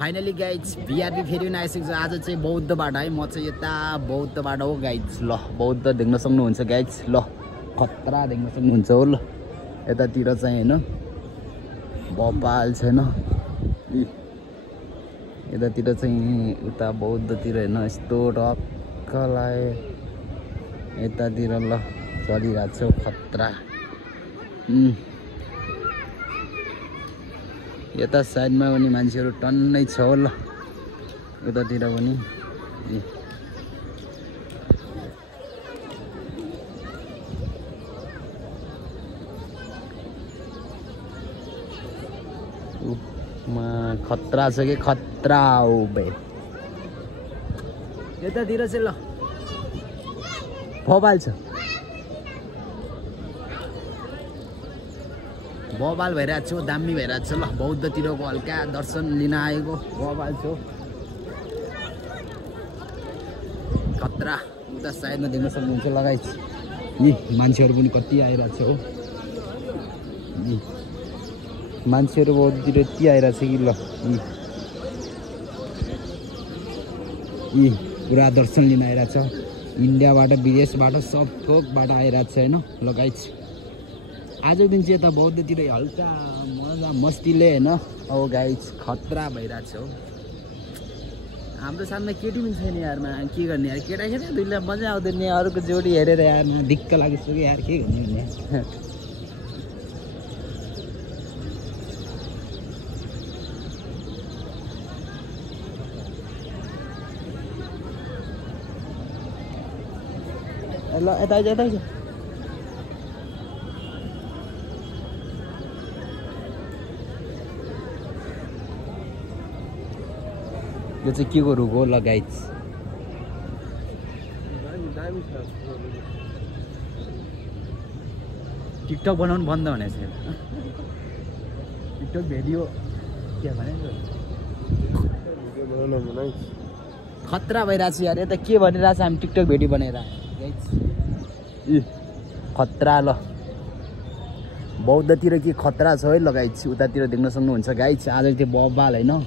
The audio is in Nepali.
फाइनली गाइज भिआरपी फेरि पनि आइसकेको छ। आज चाहिँ बौद्धबाट है, म चाहिँ यता बौद्धबाट हो गाइज। ल बौद्ध देख्न सक्नुहुन्छ गाइज, ल खतरा देख्न सक्नुहुन्छ हो। ल यतातिर चाहिँ होइन भोपाल छैन, यतातिर चाहिँ उता बौद्धतिर होइन यस्तो टक्कलाई यतातिर ल चलिरहेको छ खतरा। यता साइडमा पनि मान्छेहरू टन्नै छ हो। ल यतातिर पनि खतरा छ कि खतरा हो बे। यतातिर चाहिँ ल भोपाल छ, भोपाल भइरहेको छु, दामी भइरहेको छ। ल बौद्धतिरको हल्का दर्शन लिन आएको भोपाल छु खतरा। उता साइडमा देख्न सक्नुहुन्छ लगाइ नि मान्छेहरू पनि कति आइरहेको छ हो। मान्छेहरू बौद्धतिर यति आइरहेको छ कि ल पुरा दर्शन लिन आइरहेको छ। इन्डियाबाट विदेशबाट सब थोकबाट आइरहेको छ होइन। ल गाइज आजको दिन चाहिँ यता बौद्धतिर हल्का मजा मस्तीले होइन अब गाइज खतरा भइरहेको छ हो। हाम्रो साथमा केटी पनि छैन यारमा, के गर्ने यार, केटाकेटी दुईलाई मजा आउँदैन नि। अरूको जोडी हेरेर यारमा दिक्क लागिसक्यो यार, के गर्ने ल यता यता यो चाहिँ के को रुख हो। ल गाइज टिकटक बनाउनु बन्द भनेको छ, टिकटक भिडियो के भने खतरा भइरहेको छ यार। यता के भनिरहेको छ, हामी टिकटक भिडियो बनाएर खतरा। ल बौद्धतिर के खतरा छ है। ल गाइज उतातिर देख्न सक्नुहुन्छ गाइज। आज त्यो बबाल होइन